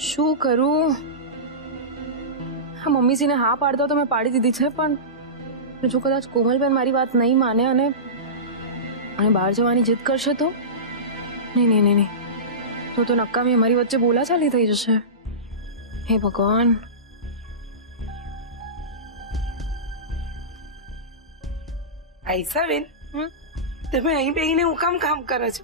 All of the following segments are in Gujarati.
શું કરું? હા, મમ્મીજીને હા પાડતો તો મેં પાડી દીધી છે, પણ જો કદાચ કોમલબેન મારી વાત નહીં માને અને બહાર જવાની જીદ કરશે તો નહીં, તો નક્કામી અમારી વચ્ચે બોલાચાલી થઈ જશે. હે ભગવાન. આઈસાબેન, તમે અહીં બેહીને હું કામ કરો છો?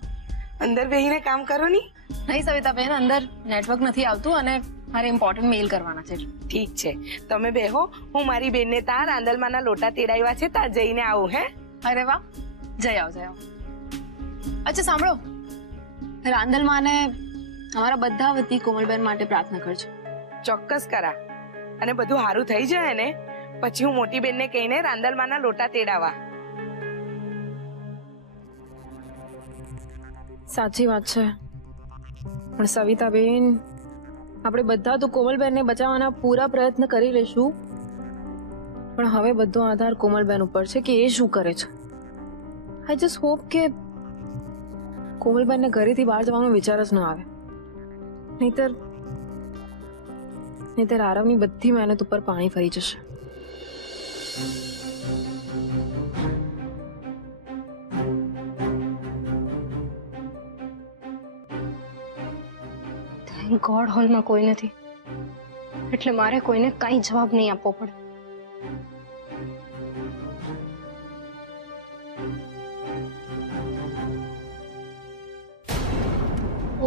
અંદર બેહીને કામ કરો ની. નહીં સવિતાબેન, અંદર નેટવર્ક નથી આવતું અને મારે ઇમ્પોર્ટન્ટ મેલ કરવાના છે. ઠીક છે, તમે બેહો. હું મારી બેનને ત્યાં રાંદલમાના લોટા તેડાવ્યા છે, ત્યાં જઈને આવું. હે? અરે વાહ, જઈ આવો. અચ્છા સાંભળો, રાંદલમાને અમારા બધા વતી કોમલબેન માટે પ્રાર્થના કરજો. ચોક્કસ કરા. અને બધું સારું થઈ જાય ને પછી હું મોટી બેનને કહીને રાંદલમાના લોટા તેડાવા. સાચી વાત છે, પણ સવિતાબેન, આપણે બધા તો કોમલબેનને બચાવવાના પૂરા પ્રયત્ન કરી લઈશું, પણ હવે બધો આધાર કોમલબેન ઉપર છે કે એ શું કરે છે. આઈ જસ્ટ હોપ કે કોમલબેનને ઘરેથી બહાર જવાનો વિચાર જ ન આવે, નહીતર આરવની બધી મહેનત ઉપર પાણી ફરી જશે. થેન્ક ગોડ હોલમાં કોઈ નથી, એટલે મારે કોઈને કઈ જવાબ નહીં આપવો પડે.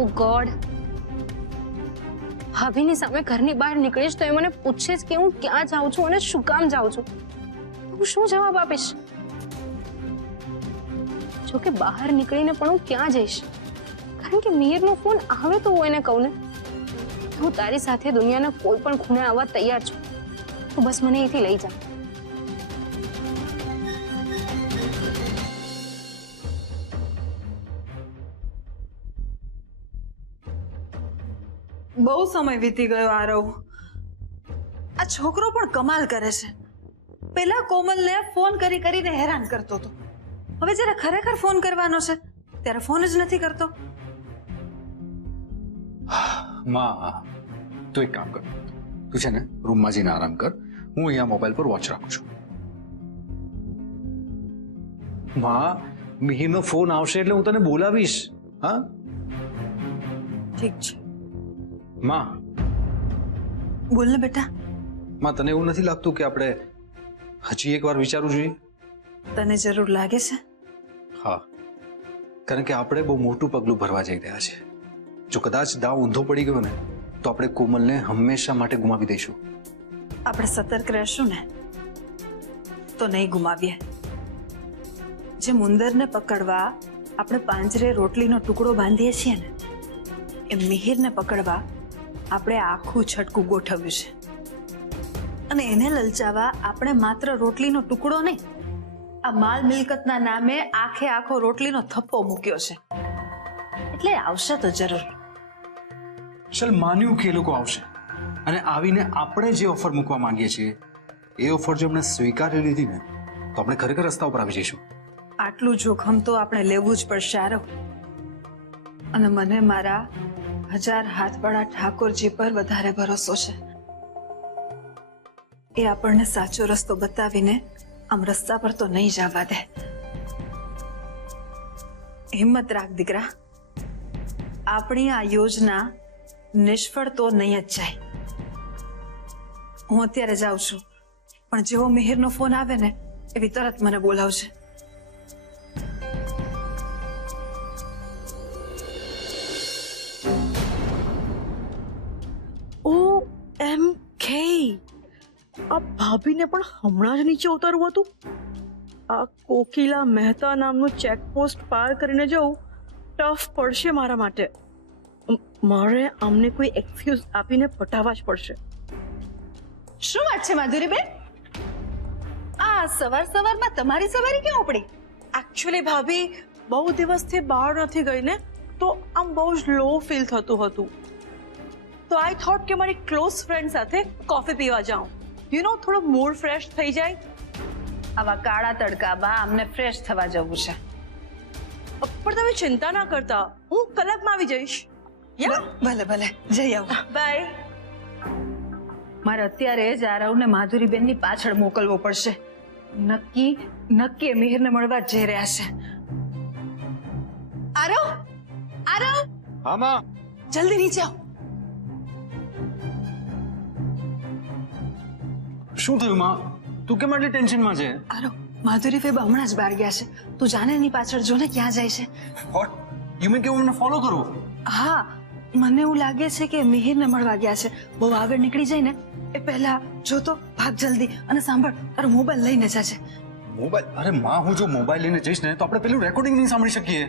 ઓ ગોડ, ભાભીની સામે ઘરની બહાર નીકળીશ તો એ મને પૂછે જ કે હું ક્યાં જાઉં છું અને શું કામ જાઉં છું. હું શું જવાબ આપીશ? જો કે બહાર નીકળીને પણ હું ક્યાં જઈશ, કારણ કે મિહિરનો ફોન આવે તો હું એને કહું ને હું તારી સાથે દુનિયાના કોઈ પણ ખૂણે આવવા તૈયાર છું, તું બસ મને અહીંથી લઈ જા. બહુ સમય વીતી ગયો આરવ. આ છોકરો પણ કમાલ કરે છે. પેલા કોમલને ફોન કરીને હેરાન કરતો હતો, હવે જયારે ખરેખર ફોન કરવાનો છે ત્યારે ફોન જ નથી કરતો. માં, તું એક કામ કર, તું છે ને રૂમમાં જઈને આરામ કર, હું અહીંયા મોબાઈલ પર વોચ રાખું છું. માં, મિહિરનો ફોન આવશે એટલે હું તને બોલાવીશ. હા ઠીક છે. માં, બોલ ને બેટા. માં, તને એવું નથી લાગતું કે આપણે હજી એકવાર વિચારવું જોઈએ? તને જરૂર લાગે છે? હા, કારણ કે આપણે બહુ મોટું પગલું ભરવા જઈ રહ્યા છે. જો કદાચ દાવ ઊંધો પડી ગયો ને તો આપણે કોમલને હંમેશા માટે ગુમાવી દઈશું. આપણે સતર્ક રહેશું ને તો નહીં ગુમાવીએ. જે ઉંદરને પકડવા આપણે પાંજરે રોટલીનો ટુકડો બાંધીએ છીએ ને, એ મિહિરને પકડવા આપણે આખું છટકું ગોઠવ્યું છે. અને એને લલચાવવા આપણે માત્ર રોટલીનો ટુકડો નહીં, આ માલ મિલકતના નામે આખો રોટલીનો થપ્પો મૂક્યો છે. એટલે આવશે તો જરૂર. ચલ, માન્યું કે એ લોકો આવશે અને આવીને આપણે જે ઓફર મૂકવા માંગીએ છીએ એ ઓફર જો એમણે સ્વીકારી લીધી ને તો આપણે ખરેખર રસ્તા ઉપર આવી જઈશું. આટલું જોખમ તો આપણે લેવું જ પડશે આરવ. અને મને મારા 1000 હાથવાળા ઠાકોરજી પર વધારે ભરોસો છે. એ આપણને સાચો રસ્તો બતાવીને આમ રસ્તા પર તો નહીં જવા દે. હિંમત રાખ દીકરા, આપણી આ યોજના નિષ્ફળ તો નહીં જ જાય. હું અત્યારે જાઉં છું, પણ જેવો મિહિરનો ફોન આવે ને એવી તરત મને બોલાવશે. OMG, આ ભાભીને પણ હમણાં જ નીચે ઉતરવું હતું. આ કોકિલા મહેતા નામનું ચેકપોસ્ટ પાર કરીને જવું ટફ પડશે મારા માટે. મારે આમને કોઈ એક્સક્યુઝ આપીને પટાવવા જ પડશે. શું વાત છે માધુરીબેન? આ સવારમાં તમારી સવારી ક્યાં ઉપડી? એકચ્યુઅલી ભાભી, બહુ દિવસથી બહાર નથી ગઈ ને, તો આમ બહુ જ લો ફીલ થતું હતું. તો આઈ થોટ કે મારી ક્લોઝ ફ્રેન્ડ સાથે કોફી પીવા જાઉં. યુ નો, થોડો મૂડ ફ્રેશ થઈ જાય. આવા કાળા તડકામાં અમને ફ્રેશ થવા જવું છે. પણ તમે ચિંતા ના કરતા, હું કલાકમાં આવી જઈશ. ભલે ભલે જઈ આવો. બાય. મારે અત્યારે જ આરવને માધુરીબેનની પાછળ મોકલવો પડશે. નક્કી મિહિરને મળવા જ જઈ રહ્યા છે. આરવ હા માં. જલ્દી નીચે આવ. શું થયું માં? તું કેમ આટલી ટેન્શનમાં છે? આરવ માધુરી ફેબા હમણાં જ બહાર ગયા છે. તું જાને એની પાછળ જો ને ક્યાં જાય છે. વોટ યુ મીન કે હું એમને ફોલો કરું? હા મને એવું લાગે છે કે મિહિરને મળવા ગયા છે. બહુ આગળ નીકળી જાય ને એ પહેલા જો તો ભાગ જલ્દી. અને સાંભળ તારો મોબાઈલ લઈને જાજે. મોબાઈલ? અરે માં, હું જો મોબાઈલ લઈને જઈશ ને તો આપણે પેલું રેકોર્ડિંગ નહીં સાંભળી શકીએ.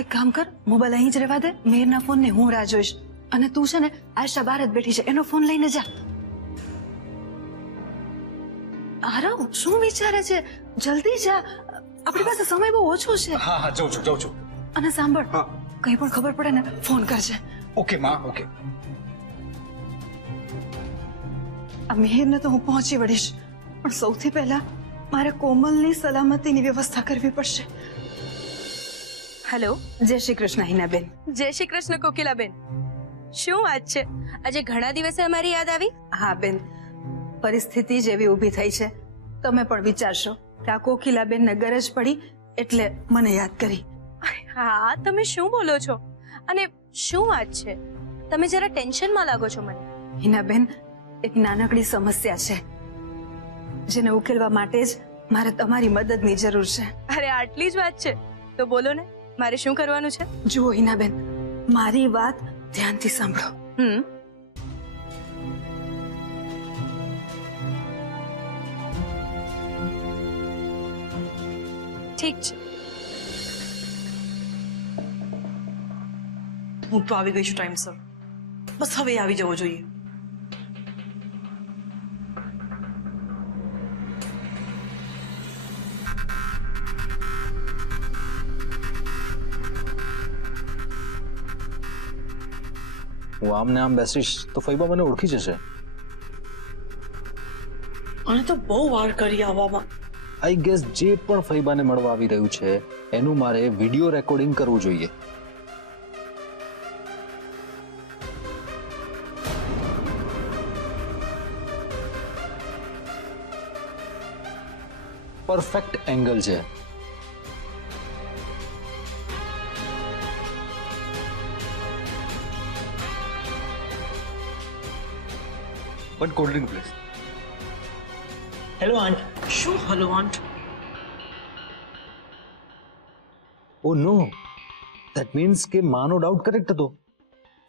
એક કામ કર મોબાઈલ અહીં જ રહેવા દે. મિહિરના ફોનને હું રાહ જોઈશ. અને તું છે ને આયશા બહાર જ બેઠી છે એનો ફોન લઈને જા. આરવ શું વિચારે છે? જલ્દી જા, આપણી પાસે સમય બહુ ઓછો છે. હા હા જાઉં છું. અને સાંભળ હા. કઈ પણ ખબર પડે ને ફોન કરજે. ઓકે માં, ઓકે. આ મિહિરને તો હું પહોંચી વળીશ પણ સૌથી પહેલા મારે કોમલની સલામતીની વ્યવસ્થા કરવી પડશે. હેલો, જય શ્રી કૃષ્ણ હિનાબેન. જય શ્રી કૃષ્ણ કોકિલાબેન. શું વાત છે? આજે ઘણા દિવસે અમારી યાદ આવી? હા બેન, પરિસ્થિતિ જ એવી ઊભી થઈ છે. તમે પણ વિચારશો કે આ કોકિલાબેનને ગરજ પડી એટલે મને યાદ કરી. હા, તમે શું બોલો છો? અને શું વાત છે? તમે જરા ટેન્શનમાં લાગો છો મને. હિનાબેન, એક નાનકડી સમસ્યા છે જેને ઉકેલવા માટે જ મારે તમારી મદદની જરૂર છે. અરે આટલી જ વાત છે તો બોલો ને, મારે શું કરવાનું છે? જુઓ હિનાબેન, મારી વાત ધ્યાનથી સાંભળો. ઠીક છે. હું તો આવી ગઈ છું ટાઈમસર. બસ હવે આવી જવો જોઈએ. હું આમ ને આમ બેસીશ તો ફૈબા મને ઓળખી જશે. અને તો બહુ વાર કરી આવવામાં. આઈ ગેસ જે પણ ફૈબાને મળવા આવી રહ્યું છે એનું મારે વિડિયો રેકોર્ડિંગ કરવું જોઈએ. પરફેક્ટ એંગલ છે. But cold drink please. Hello aunt. શું hello aunt? Oh no, that means કે માનો ડાઉટ કરેક્ટ હતો.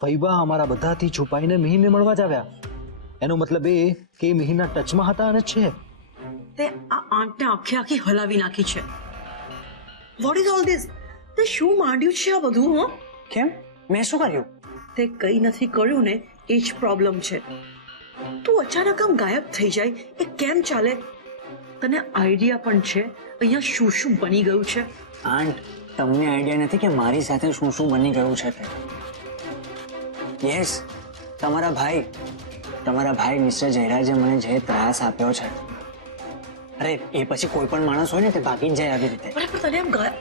ફૈબા અમારા બધાથી છુપાઈને મિહિરને મળવા જ આવ્યા. એનો મતલબ એ કે મિહિરના ટચમાં હતા અને છે. તે આ આંટને આખી હલાવી નાખી છે. What is all this? તે શું માંડ્યું છે આ બધું? હો, કેમ? મેં શું કર્યું? તે કઈ નથી કર્યું ને એ જ પ્રોબ્લેમ છે. તું અચાનક આમ ગાયબ થઈ જાય એ કેમ ચાલે? તને આઈડિયા પણ છે અહીંયા શું શું બની ગયું છે? આંટ, તમને આઈડિયા નથી કે મારી સાથે શું શું બની ગયું છે તે. યસ, તમારા ભાઈ મિસ્ટર જયરાજે મને જે ત્રાસ આપ્યો છે. અરે એ પછી કોઈ પણ માણસ હોય ને તે ભાગી જ જાય આવી રીતે. પણ તને આમ ગાયબ.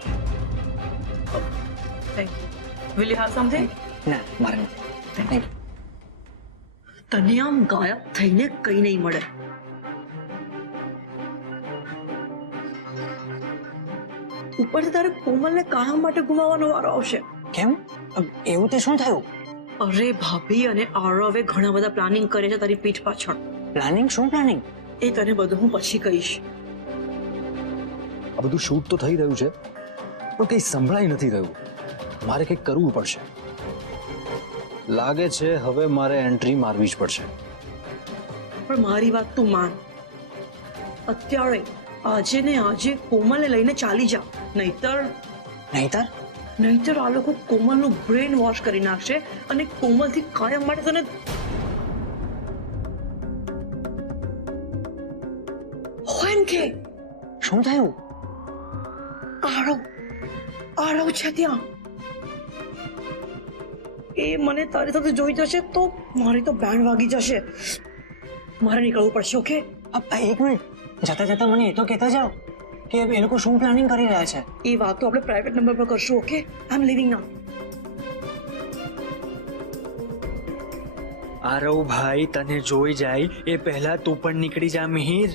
Thank you. Will you have something? ના, મારે નથી. Thank you. તને આમ ગાયબ થઈને કઈ નહીં મળે. ઉપરથી તારે કોમલને કાયમ માટે ગુમાવવાનો વારો આવશે. કેમ? એવું તે શું થયું? અરે ભાભી અને આરવે ઘણા બધા પ્લાનિંગ કરે છે તારી પીઠ પાછળ. પ્લાનિંગ? શું પ્લાનિંગ? એ તને બધું હું પછી કહીશ. આ બધું શૂટ તો થઈ રહ્યું છે પણ કંઈ સંભળાઈ નથી રહ્યું. મારે કંઈક કરવું પડશે. લાગે છે હવે મારે એન્ટ્રી મારવી જ પડશે. પણ મારી વાત તું માન. અત્યારે આજે ને આજે કોમલને લઈને ચાલી જા. નહીતર આ લોકો કોમલનું બ્રેન વોશ કરી નાખશે અને કોમલથી કાયમ માટે તને કે શું થયું? આરવ છે ત્યાં. એ મને તારી સાથે જોઈ જશે તો મારી તો બેન્ડ વાગી જશે. મારે નીકળવું પડશે. ઓકે? એક મિનિટ, જતા જતા મને એ તો કહેતા જાઓ કે એ લોકો શું પ્લાનિંગ કરી રહ્યા છે. એ વાત તો આપણે પ્રાઇવેટ નંબર પર કરશું. ઓકે? આઈ એમ લિવિંગ નાઉ. આરવ ભાઈ તને જોઈ જાય એ પહેલા તું પણ નીકળી જા મિહિર.